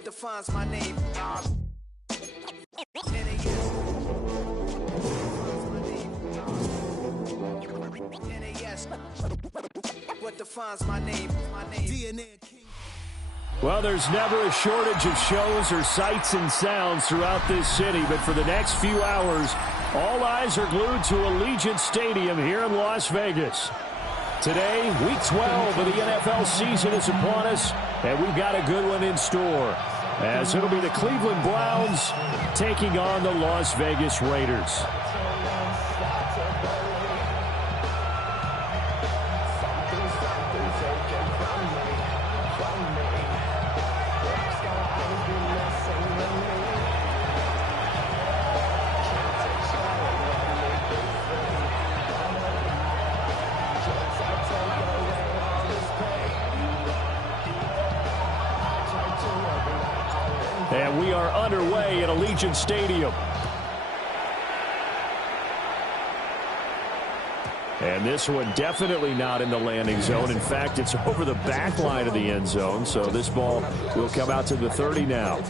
What defines my name? What defines my name? Well, there's never a shortage of shows or sights and sounds throughout this city, but for the next few hours, all eyes are glued to Allegiant Stadium here in Las Vegas. Today, Week 12 of the NFL season is upon us, and we've got a good one in store, as it'll be the Cleveland Browns taking on the Las Vegas Raiders. And we are underway at Allegiant Stadium. And this one definitely not in the landing zone. In fact, it's over the back line of the end zone. So this ball will come out to the 30 now.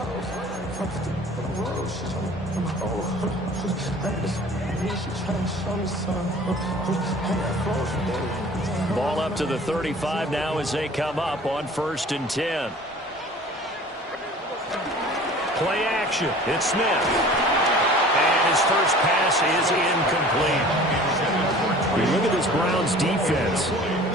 Ball up to the 35 now as they come up on 1st and 10. Play action. It's Smith. And his first pass is incomplete. You look at this Browns defense.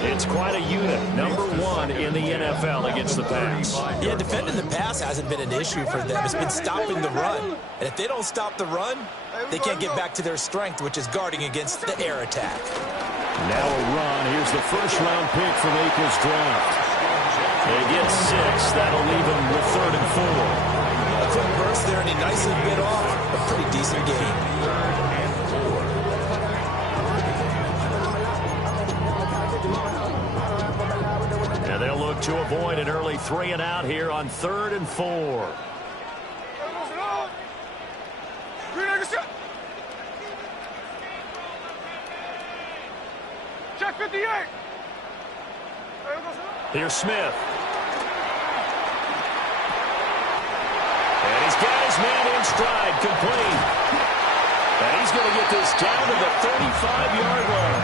It's quite a unit. #1 in the NFL against the pass. Yeah, defending the pass hasn't been an issue for them. It's been stopping the run. And if they don't stop the run, they can't get back to their strength, which is guarding against the air attack. Now a run. Here's the first-round pick from April's draft. They get 6. That'll leave them with 3rd and 4. A quick burst there, and he nicely bit off a pretty decent game. And they'll look to avoid an early 3 and out here on 3rd and 4. Check 58. Here's Smith. And he's got his man in stride, complete. And he's going to get this down to the 35-yard line.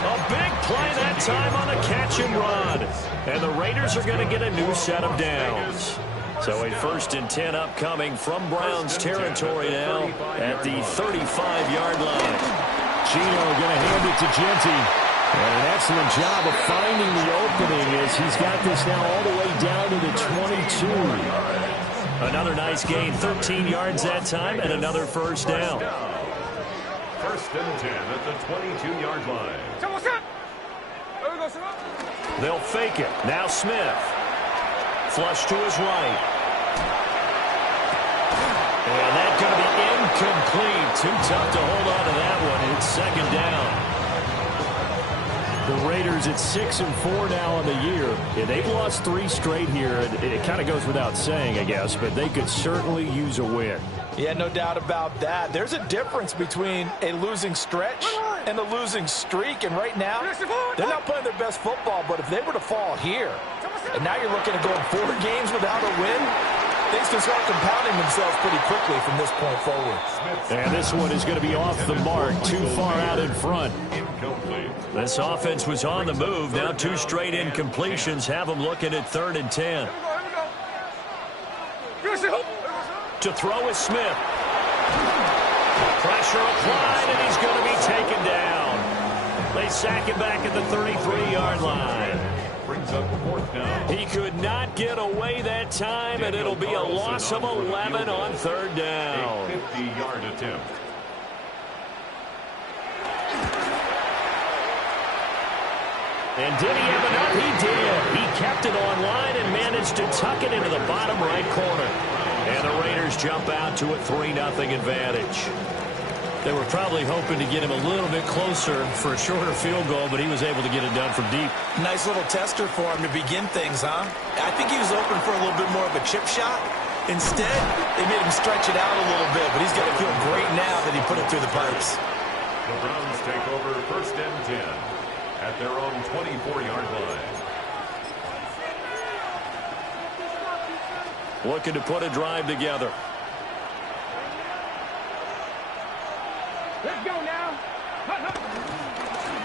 A big play that time on the catch and run. And the Raiders are going to get a new set of downs. So a 1st and 10 upcoming from Browns territory now at the 35-yard line. Gino going to hand it to Genty. And an excellent job of finding the opening as he's got this now all the way down to the 22. Another nice gain, 13 yards that time, and another first down. 1st and 10 at the 22-yard line. They'll fake it. Now Smith. Flush to his right. And that's going to be incomplete. Too tough to hold on to that one. It's 2nd down. The Raiders at 6-4 now on the year. Yeah, they've lost 3 straight here. It kind of goes without saying, I guess, but they could certainly use a win. Yeah, no doubt about that. There's a difference between a losing stretch and a losing streak, and right now, they're not playing their best football, but if they were to fall here, and now you're looking at going 4 games without a win, things can start compounding themselves pretty quickly from this point forward. And this one is going to be off the mark, too far out in front. This offense was on the move. Now 2 straight incompletions have them looking at 3rd and 10. To throw is Smith. Pressure applied, and he's going to be taken down. They sack him back at the 33-yard line. Brings up 4th down. He could not get away that time, and it'll be a loss of 11 on 3rd down. A 50-yard attempt. And did he have enough? He did. He kept it online and managed to tuck it into the bottom right corner. And the Raiders jump out to a 3-0 advantage. They were probably hoping to get him a little bit closer for a shorter field goal, but he was able to get it done from deep. Nice little tester for him to begin things, huh? I think he was open for a little bit more of a chip shot. Instead, they made him stretch it out a little bit, but he's going to feel great now that he put it through the pipes. The Browns take over 1st and 10 at their own 24-yard line. looking to put a drive together. Let's go now.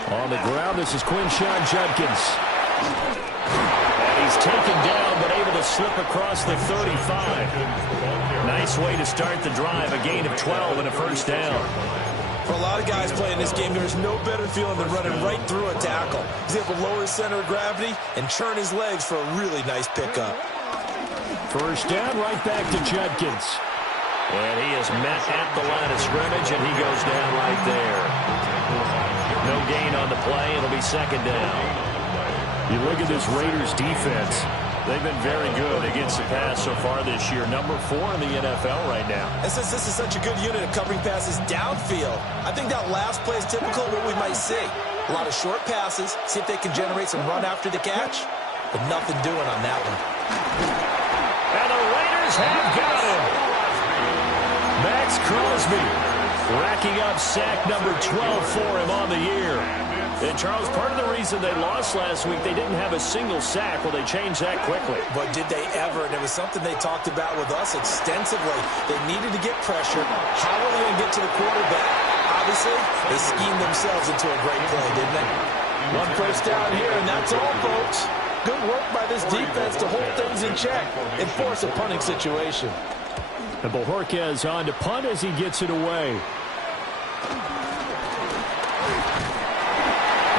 On the ground, this is Quinshon Judkins. And he's taken down, but able to slip across the 35. Nice way to start the drive, a gain of 12 and a first down. For a lot of guys playing this game, there's no better feeling than running right through a tackle. He's able to lower his center of gravity and churn his legs for a really nice pickup. First down, right back to Judkins. And he is met at the line of scrimmage, and he goes down right there. No gain on the play. It'll be second down. You look at this Raiders defense. They've been very good against the pass so far this year. Number 4 in the NFL right now. And since this is such a good unit of covering passes downfield, I think that last play is typical of what we might see. A lot of short passes, see if they can generate some run after the catch, but nothing doing on that one. And the Raiders have got him. Max Crosby racking up sack number 12 for him on the year. And, Charles, part of the reason they lost last week, they didn't have a single sack. Well, they changed that quickly. But did they ever? And it was something they talked about with us extensively. They needed to get pressure. How are they going to get to the quarterback? Obviously, they schemed themselves into a great play, didn't they? One first down here, and that's all, folks. Good work by this defense to hold things in check and force a punting situation. And Bojorquez on to punt as he gets it away.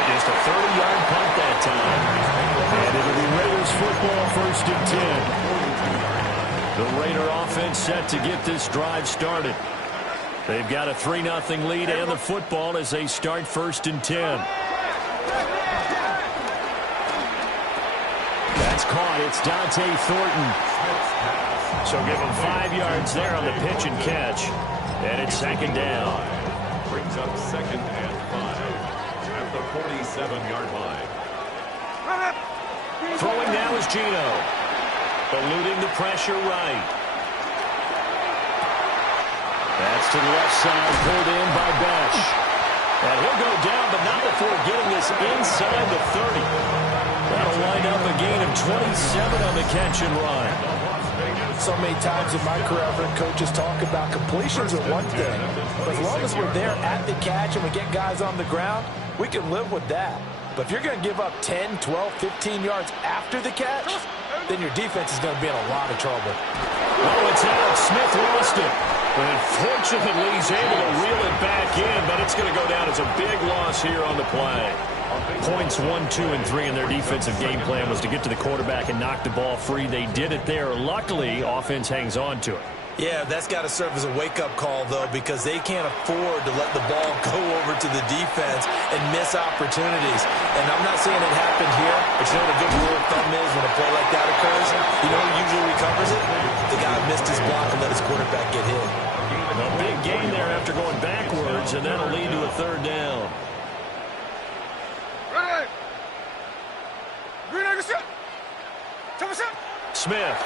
Just a 30-yard punt that time. And it'll be Raiders football, first and 10. The Raider offense set to get this drive started. They've got a 3-0 lead and the football as they start first and 10. That's caught. It's Dante Thornton. So give him 5 yards there on the pitch and catch. And it's second down. Brings up second and 5 at the 47-yard line. Throwing now is Gino. Eluding the pressure right. That's to the left side, pulled in by Besh. And he'll go down, but not before getting this inside the 30. That'll wind up a gain of 27 on the catch and run. So many times in my career, I've heard coaches talk about completions are one thing, but as long as we're there at the catch and we get guys on the ground, we can live with that. But if you're going to give up 10, 12, 15 yards after the catch, then your defense is going to be in a lot of trouble. Oh, it's out. Smith lost it. And fortunately, he's able to reel it back in, but it's going to go down as a big loss here on the play. Points 1, 2, and 3 in their defensive game plan was to get to the quarterback and knock the ball free. They did it there. Luckily, offense hangs on to it. Yeah, that's got to serve as a wake-up call, though, because they can't afford to let the ball go over to the defense and miss opportunities. And I'm not saying it happened here, but you know what a good rule of thumb is when a play like that occurs? You know who usually recovers it? The guy who missed his block and let his quarterback get hit. A big gain there after going backwards, and that'll lead to a third down. Smith.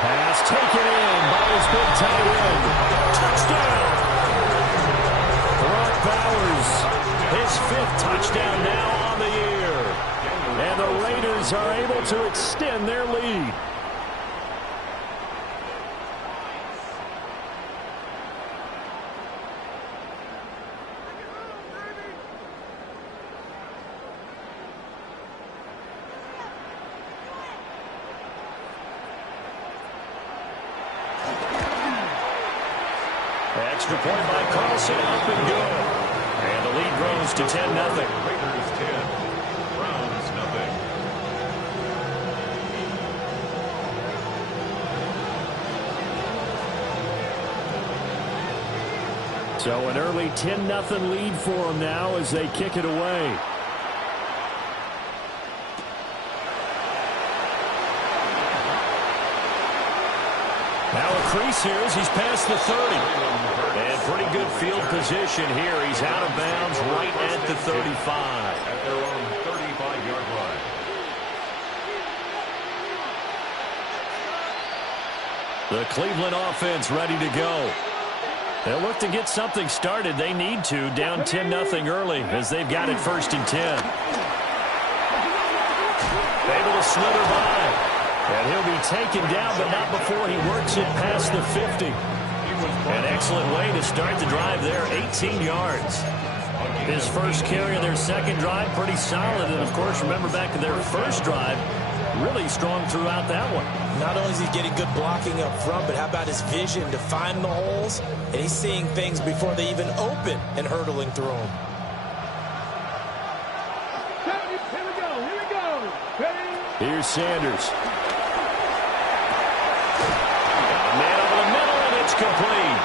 Pass taken in by his big tight end. Touchdown! Brock Bowers, his 5th touchdown now on the year. And the Raiders are able to extend their lead. Extra point by Carlson, up and good. And the lead grows to 10-0. Raiders 10, Browns 0. So an early 10-0 lead for them now as they kick it away. Now a crease here as he's past the 30. And pretty good field position here. He's out of bounds right at the 35. At their own 35-yard line. The Cleveland offense ready to go. They'll look to get something started. They need to, down 10-0 early as they've got it first and 10. Able to slither by. And he'll be taken down, but not before he works it past the 50. An excellent way to start the drive there, 18 yards. His first carry of their second drive, pretty solid. And, of course, remember back to their first drive, really strong throughout that one. Not only is he getting good blocking up front, but how about his vision to find the holes? And he's seeing things before they even open and hurdling through them. Here we go. Ready? Here's Sanders. Man over the middle, and it's complete.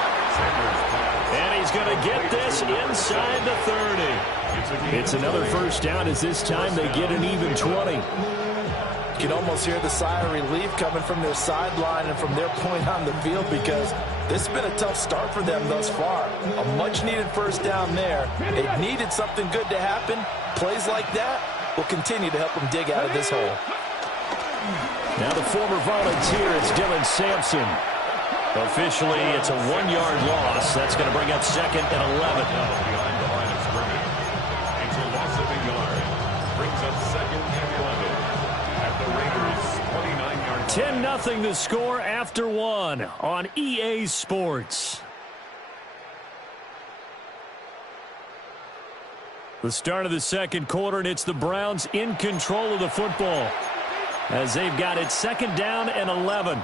And he's going to get this inside the 30. It's another first down as this time they get an even 20. You can almost hear the sigh of relief coming from their sideline and from their point on the field because this has been a tough start for them thus far. A much-needed first down there. They've needed something good to happen. Plays like that will continue to help them dig out of this hole. Now the former volunteer, it's Dylan Sampson. Officially, it's a 1-yard loss. That's going to bring up second and 11. Behind the line of scrimmage. It's a loss of a yard. Brings up second and 11. At the Raiders' 29-yard. 10-0 the score after one on EA Sports. The start of the second quarter, and it's the Browns in control of the football as they've got it second down and 11.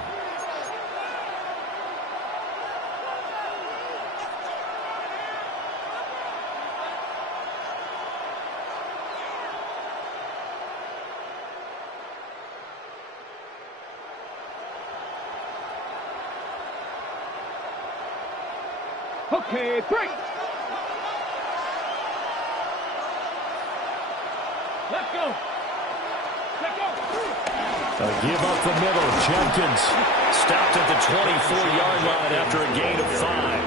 Okay, break. Let's go. Let's go. A give up the middle. Jenkins stopped at the 24-yard line after a gain of 5.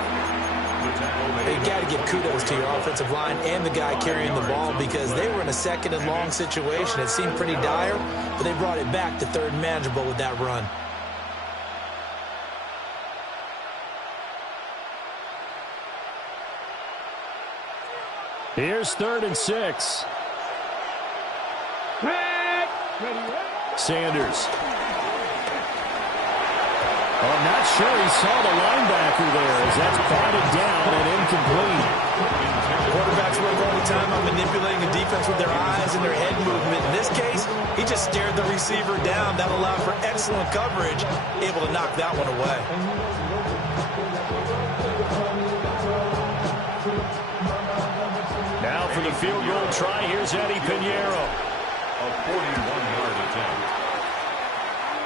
You got to give kudos to your offensive line and the guy carrying the ball because they were in a second and long situation. It seemed pretty dire, but they brought it back to third and manageable with that run. Here's 3rd and 6. Sanders. I'm not sure he saw the linebacker there as that's batted down and incomplete. Quarterbacks work all the time on manipulating the defense with their eyes and their head movement. In this case, he just stared the receiver down. That allowed for excellent coverage, able to knock that one away. Now for the field goal try, here's Eddie Pinheiro. A 41-yard attempt.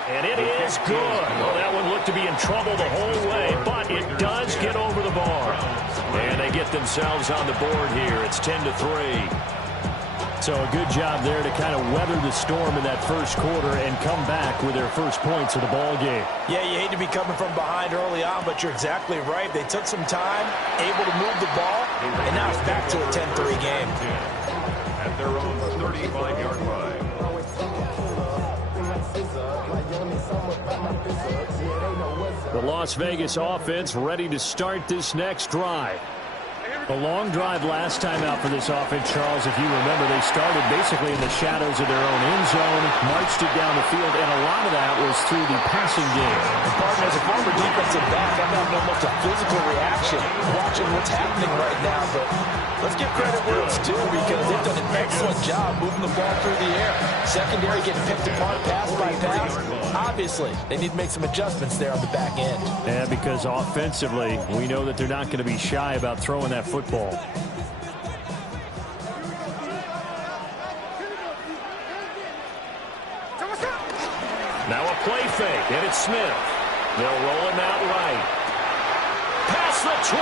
And it is good. Well, that one looked to be in trouble the whole way, but it does get over the bar. And they get themselves on the board here. It's 10-3. So a good job there to kind of weather the storm in that first quarter and come back with their first points of the ball game. Yeah, you hate to be coming from behind early on, but you're exactly right. They took some time, able to move the ball, and now it's back to a 10-3 game. At their own 35-yard line. The Las Vegas offense ready to start this next drive. A long drive last time out for this offense, Charles. If you remember, they started basically in the shadows of their own end zone, marched it down the field, and a lot of that was through the passing game. Partner, as a former defensive back, I'm having almost a physical reaction watching what's happening right now. But let's give credit where it's due because they've done an excellent job moving the ball through the air. Secondary getting picked apart pass by pass. Obviously, they need to make some adjustments there on the back end. Yeah, because offensively, we know that they're not going to be shy about throwing that football. Now a play fake, and it's Smith. They'll roll him out right. Past the 20.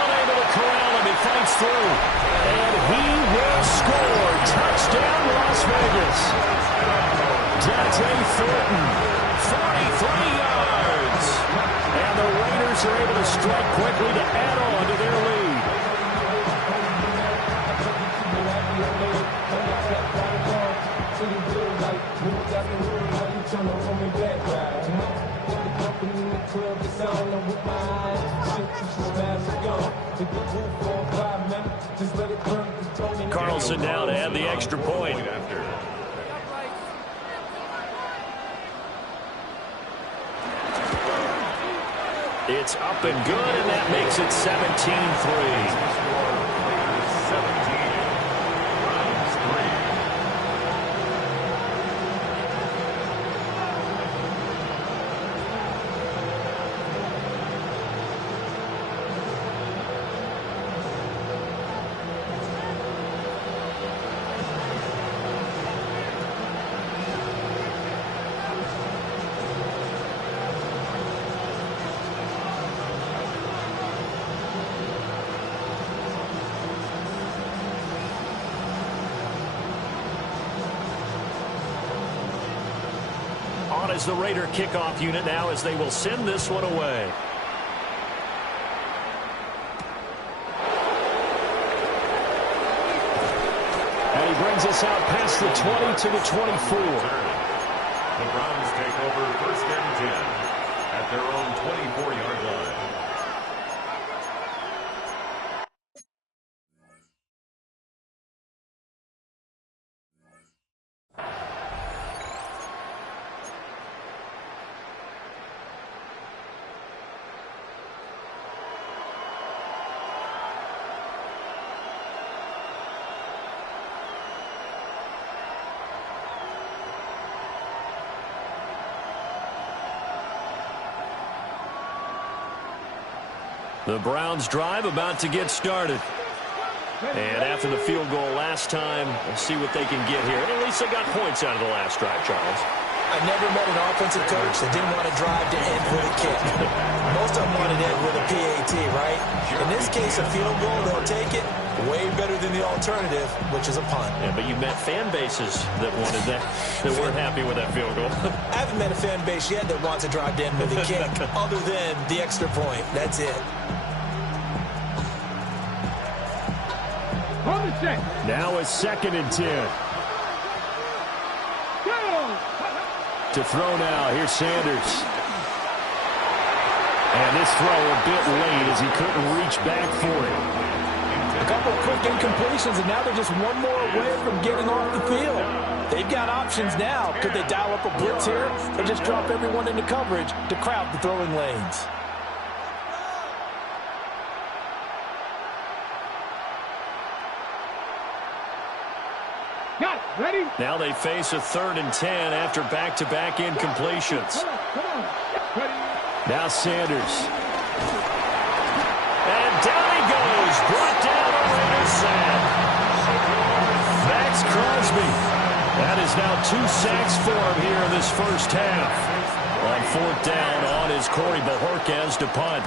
Unable to corral him. He fights through. And he will score. Touchdown, Las Vegas. Dante Thornton, 43 yards. And the Raiders are able to strike quickly to add on to their lead. Carlson now to add the extra point. It's up and good, and that makes it 17-3. On is the Raider kickoff unit now as they will send this one away. And he brings us out past the 20 to the 24. The Browns take over 1st and 10 at their own 24-yard line. The Browns drive about to get started. And after the field goal last time, we'll see what they can get here. And at least they got points out of the last drive, Charles. I never met an offensive coach that didn't want to drive to end with a kick. Most of them wanted to end with a PAT, right? In this case, a field goal, they'll take it. Way better than the alternative, which is a punt. Yeah, but you met fan bases that wanted that weren't happy with that field goal. I haven't met a fan base yet that wants to drive to end with a kick other than the extra point. That's it. Now it's 2nd and 10. To throw now, here's Sanders. And this throw a bit late as he couldn't reach back for it. A couple of quick incompletions, and now they're just one more away from getting off the field. They've got options now. Could they dial up a blitz here or just drop everyone into coverage to crowd the throwing lanes? Ready? Now they face a 3rd and 10 after back-to-back incompletions. Now Sanders. And down he goes. Brought down a Raiders sack. Max Crosby. That is now 2 sacks for him here in this first half. On 4th down, on is Corey Bojorquez to punt.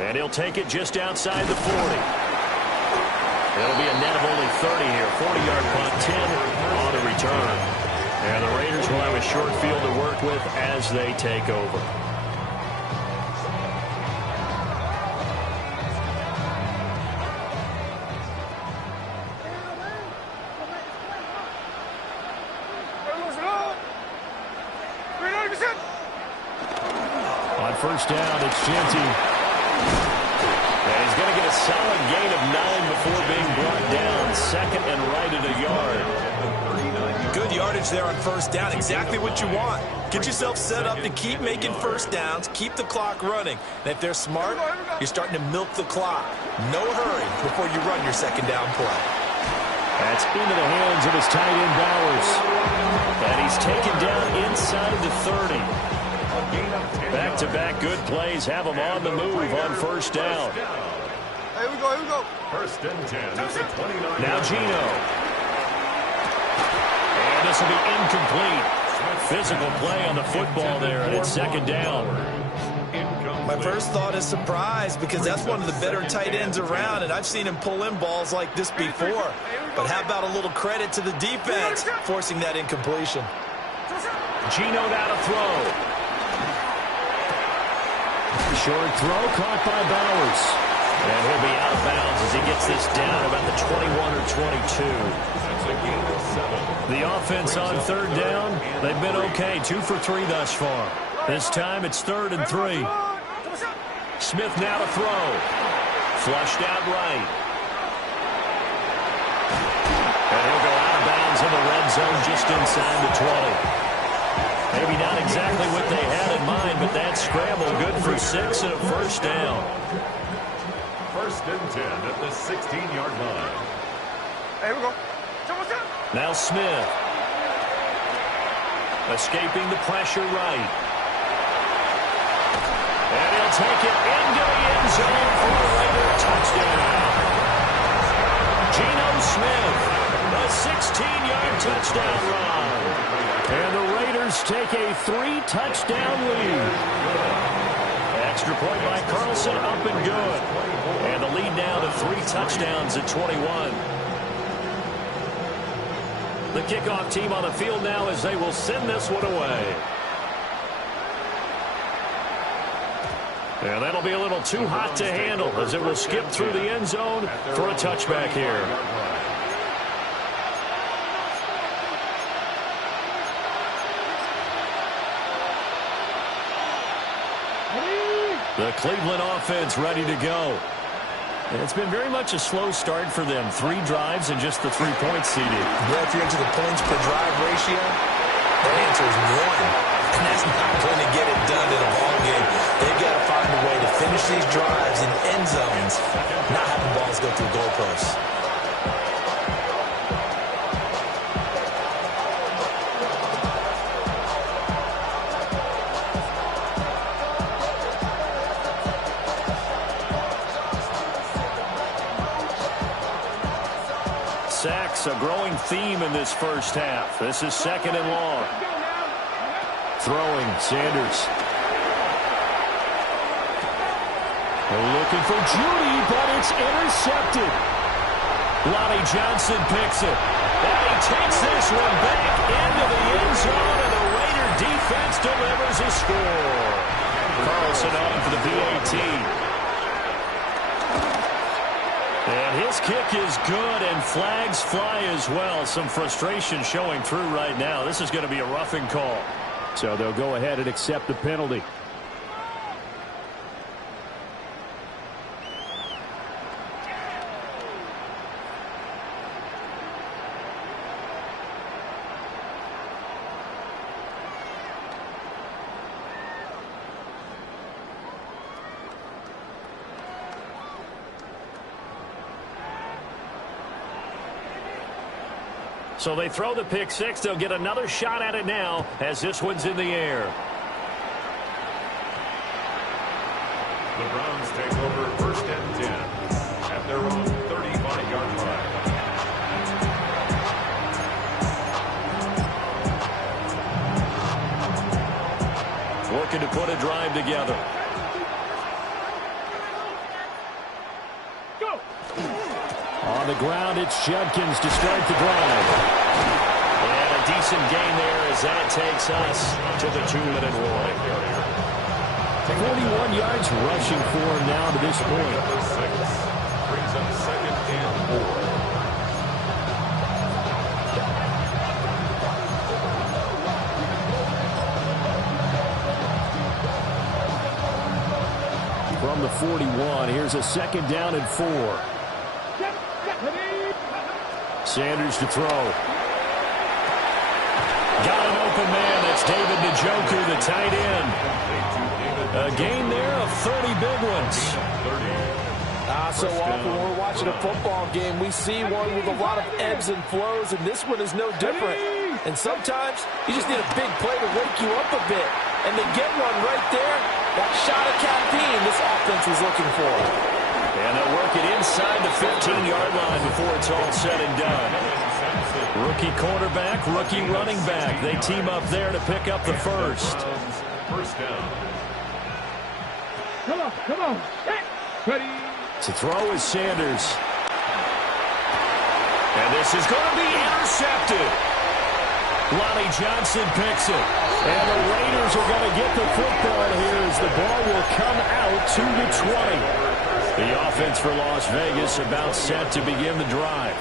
And he'll take it just outside the 40. It'll be a net of only 30 here. 40-yard punt, 10 on the return. And the Raiders will have a short field to work with as they take over. On 1st down, it's Genty. And he's going to get a solid gain of 9 before being brought down. 2nd and right at a yard. Good yardage there on 1st down. Exactly what you want. Get yourself set up to keep making 1st downs. Keep the clock running. And if they're smart, you're starting to milk the clock. No hurry before you run your 2nd down play. That's into the hands of his tight end Bowers. And he's taken down inside the 30. Back-to-back good plays have him on the move on 1st down. Here we go. 1st and 10 at the 29. Now Gino. And this will be incomplete. Physical play on the football there, and it's 2nd down. My first thought is surprise because that's one of the better tight ends around, and I've seen him pull in balls like this before. But how about a little credit to the defense forcing that incompletion? Gino now to throw. Short throw caught by Bowers. And he'll be out of bounds as he gets this down about the 21 or 22. The offense on 3rd down, they've been okay. 2 for 3 thus far. This time it's 3rd and 3. Smith now to throw. Flushed out right. And he'll go out of bounds in the red zone just inside the 20. Maybe not exactly what they had in mind, but that scramble good for 6 and a first down. 1st and 10 at the 16-yard line. Here we go. Now Smith. Escaping the pressure right. And he'll take it into the end zone for a Raider touchdown. Geno Smith, a 16-yard touchdown run. And the Raiders take a 3-touchdown lead. Extra point by Carlson, up and good. And the lead now to 3 touchdowns at 21. The kickoff team on the field now as they will send this one away. And that'll be a little too hot to handle as it will skip through the end zone for a touchback here. The Cleveland offense ready to go. And it's been very much a slow start for them. 3 drives and just the 3 points seeded. Well, if you're into the points per drive ratio, the answer is 1. And that's not going to get it done in a ball game. They've got to find a way to finish these drives in end zones, not having balls go through goalposts. Sacks, a growing theme in this first half. This is 2nd and long. Throwing, Sanders. Looking for Judy, but it's intercepted. Lonnie Johnson picks it. And he takes this one back into the end zone, and the Raider defense delivers a score. Carlson on for the PAT. And his kick is good, and flags fly as well. Some frustration showing through right now. This is going to be a roughing call. So they'll go ahead and accept the penalty. So they throw the pick 6. They'll get another shot at it now as this one's in the air. The Browns take over 1st and 10 at their own 35-yard line. Looking to put a drive together. On the ground, it's Judkins to start the drive. And a decent gain there as that takes us to the 2-minute warning. 41 yards rushing for him now to this point. Number 6 brings up 2nd and 4. From the 41, here's a 2nd down and 4. Sanders to throw. Got an open man. That's David Njoku, the tight end. A gain there of 30 big ones. So often when we're watching a football game, we see one with a lot of ebbs and flows, and this one is no different. And sometimes you just need a big play to wake you up a bit. And they get one right there. That shot of caffeine this offense was looking for. And they'll work it inside the 15-yard line before it's all said and done. Rookie quarterback, rookie running back. They team up there to pick up the first. First down. Come on. Hey, ready. To throw is Sanders. And this is going to be intercepted. Lonnie Johnson picks it. And the Raiders are going to get the football here as the ball will come out to the 20. The offense for Las Vegas about set to begin the drive.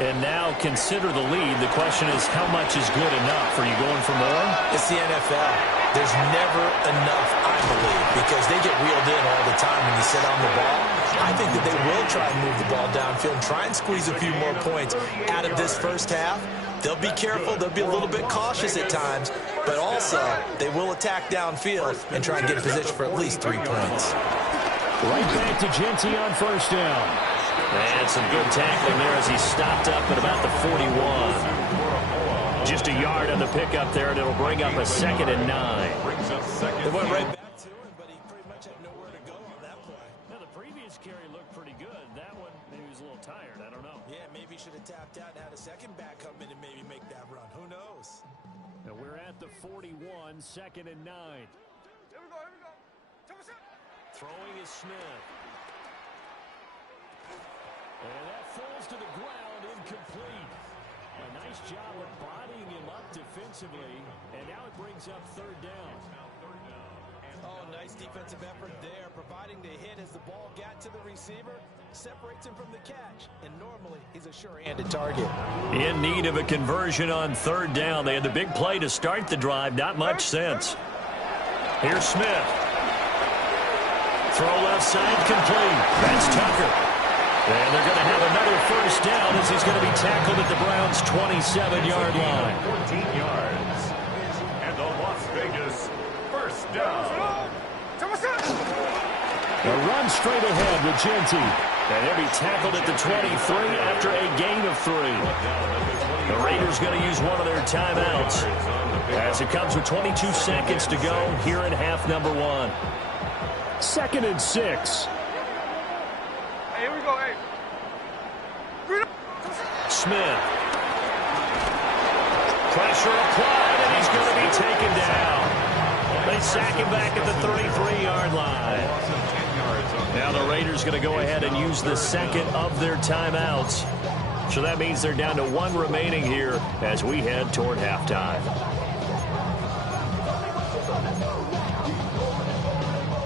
And now consider the lead. The question is, how much is good enough? Are you going for more? It's the NFL. There's never enough, I believe, because they get reeled in all the time when you sit on the ball. I think that they will try and move the ball downfield and try and squeeze a few more points out of this first half. They'll be careful. They'll be a little bit cautious at times, but also they will attack downfield and try and get in position for at least 3 points. Right back to Genty on first down. And some good tackling there as he stopped up at about the 41. Just a yard on the pickup there, and it'll bring up a 2nd and 9. They went right back to him, but he pretty much had nowhere to go on that play. Now, the previous carry looked pretty good. That one, maybe he was a little tired. I don't know. Yeah, maybe he should have tapped out and had a second back come in and maybe make that run. Who knows? Now we're at the 41, 2nd and 9. Here we go, here we go. Throwing is Smith. And that falls to the ground, incomplete. A nice job of bodying him up defensively, and now it brings up 3rd down. Oh, nice defensive effort there, providing the hit as the ball got to the receiver, separates him from the catch, and normally he's a sure-handed target. In need of a conversion on 3rd down. They had the big play to start the drive, not much sense. Here's Smith. Throw left side, complete. That's Tucker. And they're going to have another 1st down as he's going to be tackled at the Browns' 27-yard line. 14 yards. And the Las Vegas 1st down. A run straight ahead with Genty. And he'll be tackled at the 23 after a gain of 3. The Raiders going to use one of their timeouts as it comes with 22 seconds to go here in half number 1. 2nd and 6. Hey, here we go, hey. Smith. Pressure applied, and he's going to be taken down. They sack him back at the 33-yard line. Now the Raiders going to go ahead and use the 2nd of their timeouts. So that means they're down to 1 remaining here as we head toward halftime.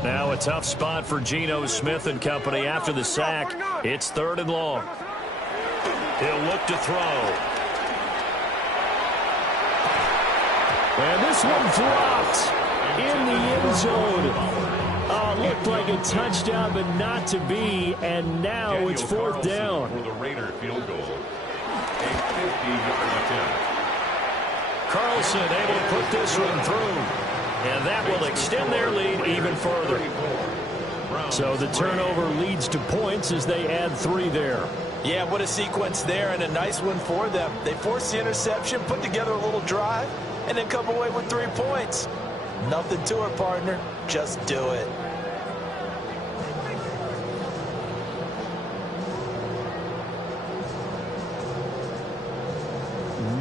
Now a tough spot for Geno Smith and company after the sack. It's 3rd and long. He'll look to throw. And this one dropped in the end zone. Oh, looked like a touchdown, but not to be. And now it's 4th down. For the Raider field goal. A 50-yard attempt. Carlson able to put this one through. And that will extend their lead even further. So the turnover leads to points as they add 3 there. Yeah, what a sequence there, and a nice one for them. They forced the interception, put together a little drive, and then come away with 3 points. Nothing to it, partner. Just do it.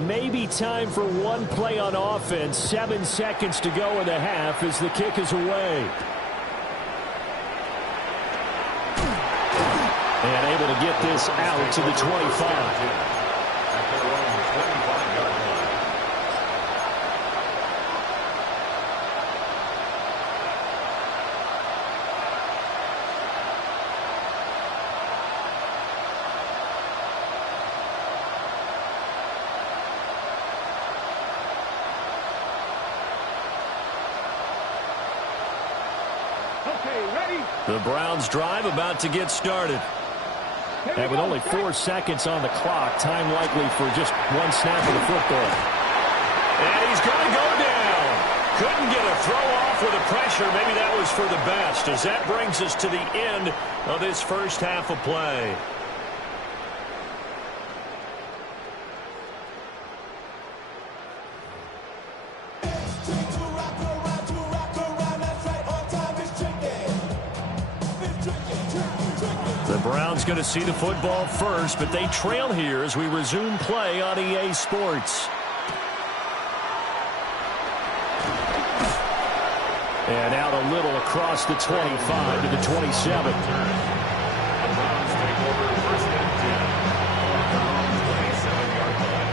Maybe time for one play on offense. 7 seconds to go in the half as the kick is away. And able to get this out to the 25. At their own 25-yard line. Okay, ready? The Browns drive about to get started. And with only 4 seconds on the clock, time likely for just 1 snap of the football. And he's going to go down. Couldn't get a throw off with the pressure. Maybe that was for the best, as that brings us to the end of this first half of play. The Browns going to see the football first, but they trail here as we resume play on EA Sports. And out a little across the 25 to the 27. The Browns take over 1st and 10. Around 27-yard line.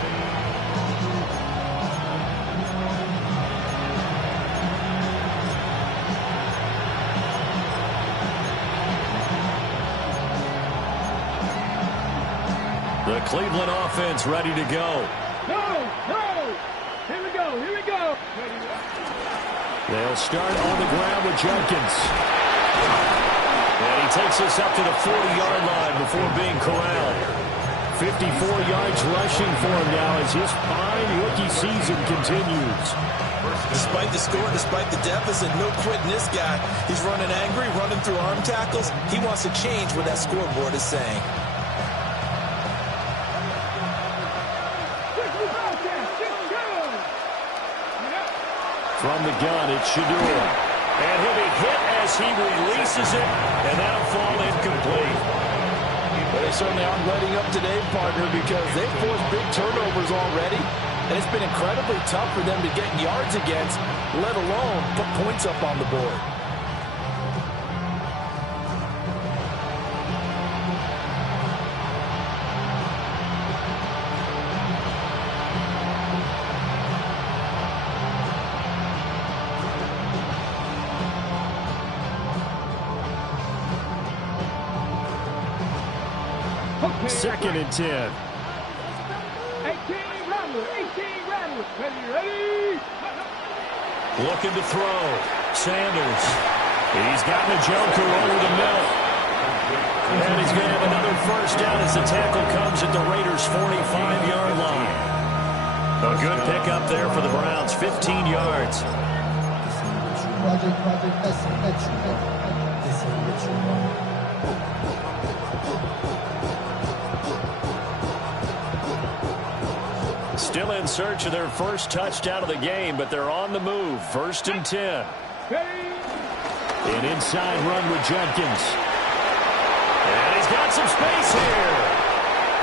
The Cleveland offense ready to go. Go! Here we go, here we go! They'll start on the ground with Jenkins. And he takes us up to the 40-yard line before being corralled. 54 yards rushing for him now as his fine rookie season continues. Despite the score, despite the deficit, no quitting this guy. He's running angry, running through arm tackles. He wants to change what that scoreboard is saying. From the gun, it's Shador. And he'll be hit as he releases it, and that'll fall incomplete. But they certainly aren't letting up today, partner, because they've forced big turnovers already, and it's been incredibly tough for them to get yards against, let alone put points up on the board. Second and 10. 18 Rattler, 18 Rattler. Ready? Looking to throw. Sanders. He's got the Joker over the middle. And he's going to have another first down as the tackle comes at the Raiders' 45-yard line. A good pickup there for the Browns, 15 yards. Still in search of their first touchdown of the game, but they're on the move. First and 10. An inside run with Judkins. And he's got some space here.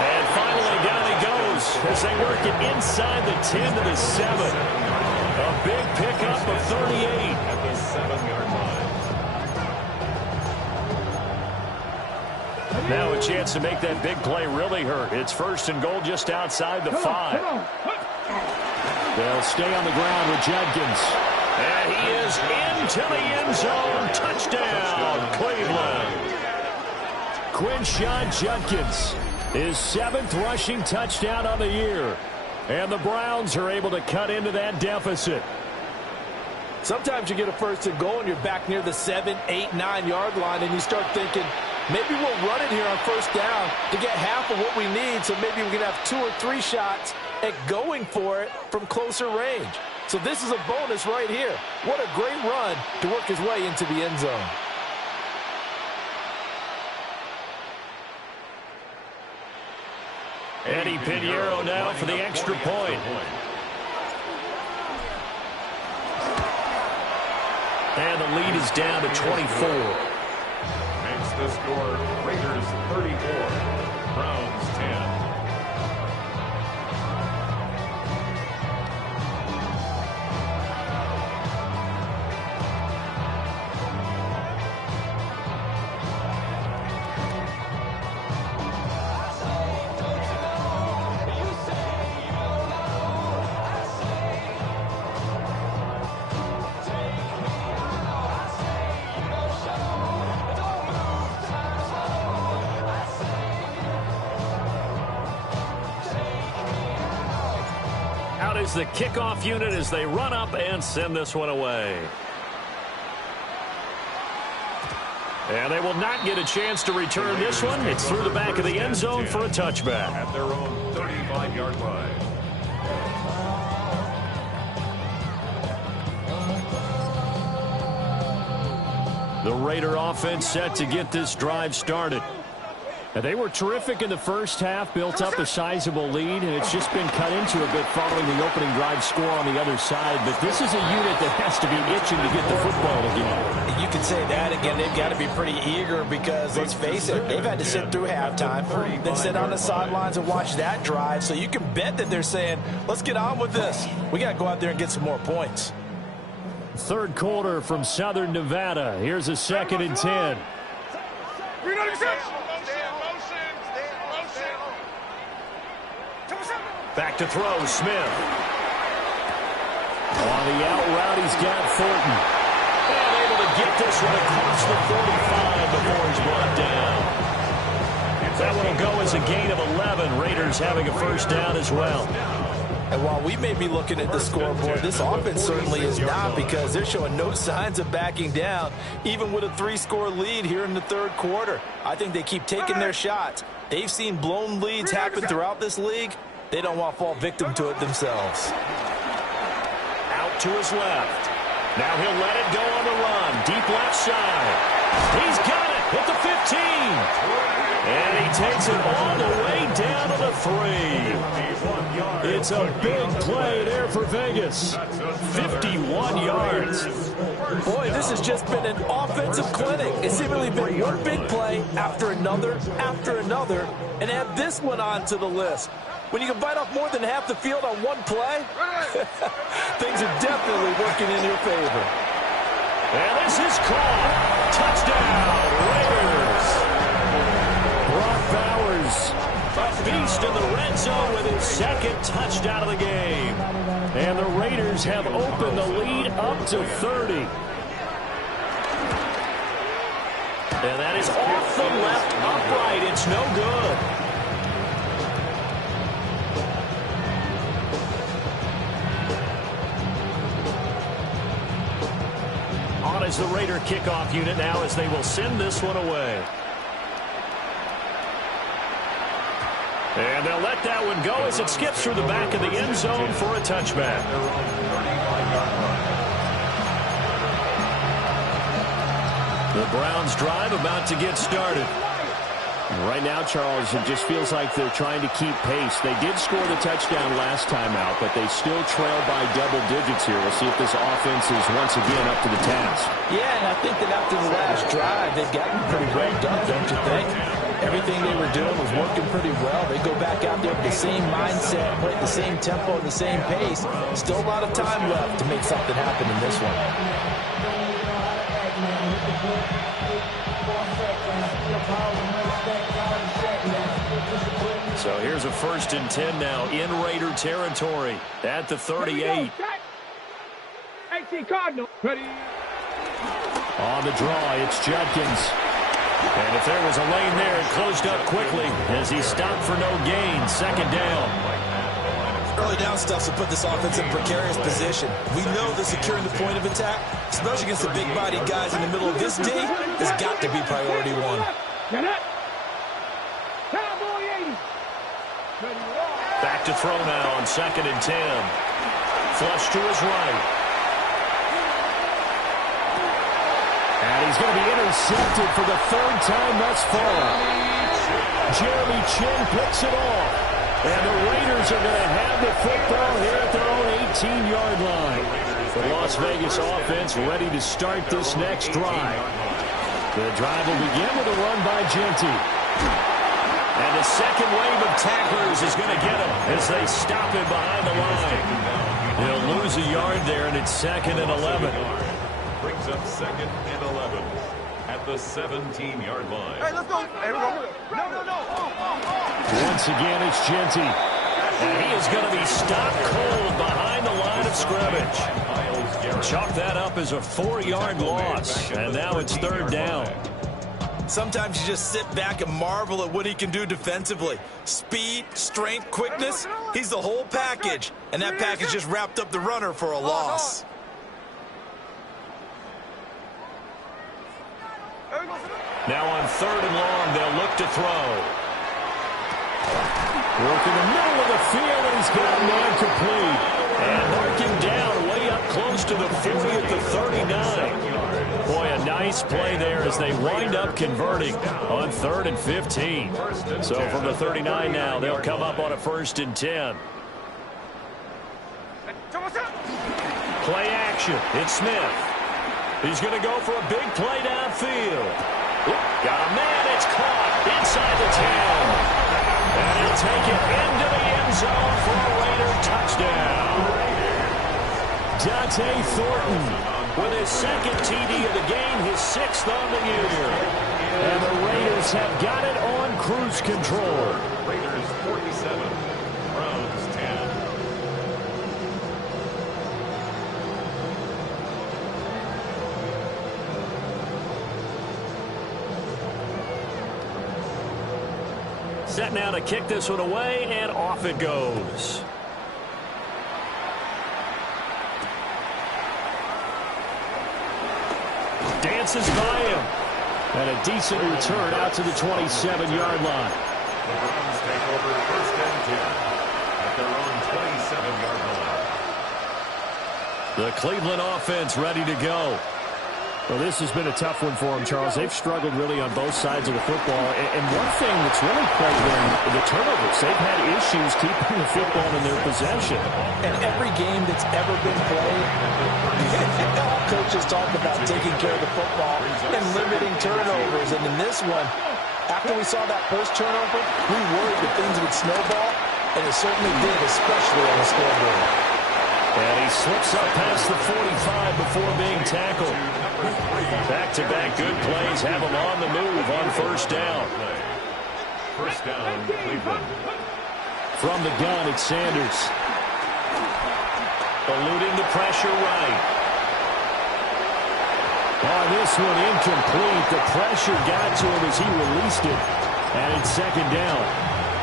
And finally down he goes as they work it inside the 10 to the 7. A big pickup of 38. At the 7-yard line. Now a chance to make that big play really hurt. It's first and goal just outside the 5. They'll stay on the ground with Judkins. And he is into the end zone. Touchdown, Cleveland. Quinshon Judkins, his 7th rushing touchdown on the year. And the Browns are able to cut into that deficit. Sometimes you get a first and goal and you're back near the 7, 8, 9-yard line, and you start thinking, maybe we'll run it here on first down to get half of what we need, so maybe we can have 2 or 3 shots at going for it from closer range. So this is a bonus right here. What a great run to work his way into the end zone. Eddie Pinheiro now for the extra point. And the lead is down to 24. Makes the score Raiders 34, Browns 10. Is the kickoff unit as they run up and send this one away. And they will not get a chance to return this one. It's through the back of the end zone for a touchback. At their own 35-yard line. The Raider offense set to get this drive started. And they were terrific in the first half, built up a sizable lead, and it's just been cut into a bit following the opening drive score on the other side. But this is a unit that has to be itching to get the football again. You can say that again. They've got to be pretty eager because, let's face it, they've had to sit through halftime, then sit on the sidelines and watch that drive. So you can bet that they're saying, let's get on with this. We got to go out there and get some more points. Third quarter from Southern Nevada. Here's a 2nd and 10. Back to throw, Smith. On the out route, he's got Thornton. And able to get this one across the 45 before he's brought down. That one will go as a gain of 11. Raiders having a first down as well. And while we may be looking at the scoreboard, this offense certainly is not, because they're showing no signs of backing down, even with a 3-score lead here in the third quarter. I think they keep taking their shots. They've seen blown leads happen throughout this league. They don't want to fall victim to it themselves. Out to his left. Now he'll let it go on the run. Deep left side. He's got it at the 15. And he takes it all the way down to the 3. It's a big play there for Vegas. 51 yards. Boy, this has just been an offensive clinic. It's seemingly been one big play after another, and add this one onto the list. When you can bite off more than half the field on one play, things are definitely working in your favor. And this is caught. Touchdown, Raiders. Brock Bowers, a beast in the red zone with his second touchdown of the game. And the Raiders have opened the lead up to 30. And that is off the left upright. It's no good. On is the Raider kickoff unit now, as they will send this one away. And they'll let that one go as it skips through the back of the end zone for a touchback. The Browns drive about to get started. Right now, Charles, it just feels like they're trying to keep pace. They did score the touchdown last time out, but they still trail by double digits here. We'll see if this offense is once again up to the task. Yeah, and I think that after the last drive, they've gotten pretty revved up, don't you think? Everything they were doing was working pretty well. They go back out there with the same mindset, play at the same tempo, the same pace. Still a lot of time left to make something happen in this one. So here's a 1st and 10 now in Raider territory at the 38. 18 Cardinal. Ready. On the draw, it's Judkins. And if there was a lane there, it closed up quickly as he stopped for no gain. 2nd down. Early down stuff to put this offense in a precarious position. We know that securing the point of attack, especially against the big-bodied guys in the middle of this D, has got to be priority one. Get it. Cowboy 80. Back to throw now on 2nd and 10. Flush to his right. And he's going to be intercepted for the 3rd time thus far. Jeremy Chin picks it off. And the Raiders are going to have the football here at their own 18-yard line. The Las Vegas offense ready to start this next drive. The drive will begin with a run by Genty. And the second wave of tacklers is going to get him as they stop him behind the line. He'll lose a yard there, and it's 2nd and 11. Brings up 2nd and 11 at the 17-yard line. Hey, let's go. Hey, no. Once again, it's Genty. And he is going to be stopped cold behind the line of scrimmage. Chalk that up as a 4-yard loss. And now it's 3rd down. Sometimes you just sit back and marvel at what he can do defensively. Speed, strength, quickness, he's the whole package. And that package just wrapped up the runner for a loss. Now on 3rd and long, they'll look to throw. Work in the middle of the field, and he's got one complete. And marking down way up close to the 40 at the 39. Boy, a nice play there as they wind up converting on 3rd and 15. So from the 39 now, they'll come up on a 1st and 10. Play action. It's Smith. He's going to go for a big play downfield. Got a man. It's caught inside the 10. And he'll take it into the end zone for a Raider touchdown. Dante Thornton with his 2nd TD of the game, his 6th on the year. And the Raiders have got it on cruise control. Raiders 47, Browns 10. Set now to kick this one away, and off it goes. passes by him. And a decent return out to the 27-yard line. The Browns take over first and 10 at their own 27-yard line. The Cleveland offense ready to go. Well, this has been a tough one for them, Charles. They've struggled really on both sides of the football. And one thing that's really plagued them, the turnovers. They've had issues keeping the football in their possession. And every game that's ever been played, all coaches talk about taking care of the football and limiting turnovers. And in this one, after we saw that first turnover, we worried that things would snowball, and it certainly did, especially on the scoreboard. And he slips up past the 45 before being tackled. Back-to-back good plays have him on the move on first down. First down, Cleveland. From the gun, it's Sanders. Eluding the pressure right. Oh, this one incomplete. The pressure got to him as he released it. And it's second down.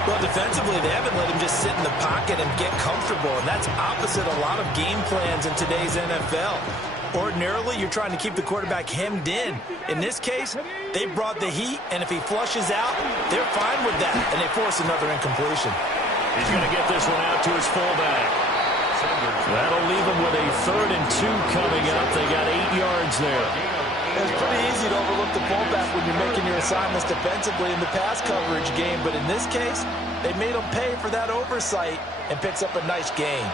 Well, defensively, they haven't let him just sit in the pocket and get comfortable, and that's opposite a lot of game plans in today's NFL. Ordinarily, you're trying to keep the quarterback hemmed in. In this case, they brought the heat, and if he flushes out, they're fine with that, and they force another incompletion. He's going to get this one out to his fullback. That'll leave him with a 3rd and 2 coming up. They got 8 yards there. It's pretty easy to overlook the fullback when you're making your assignments defensively in the pass coverage game, but in this case, they made him pay for that oversight and picks up a nice gain.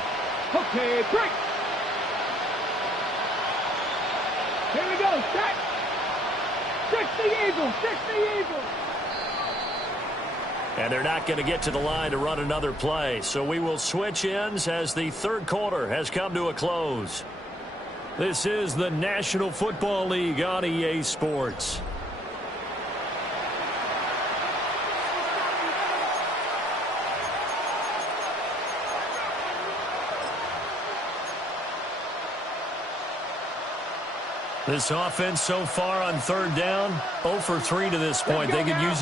Okay, break. Here we go, set. Fix the Eagles, fix the Eagles. And they're not going to get to the line to run another play, so we will switch ends as the third quarter has come to a close. This is the National Football League on EA Sports. This offense so far on third down, 0 for 3 to this point. They could use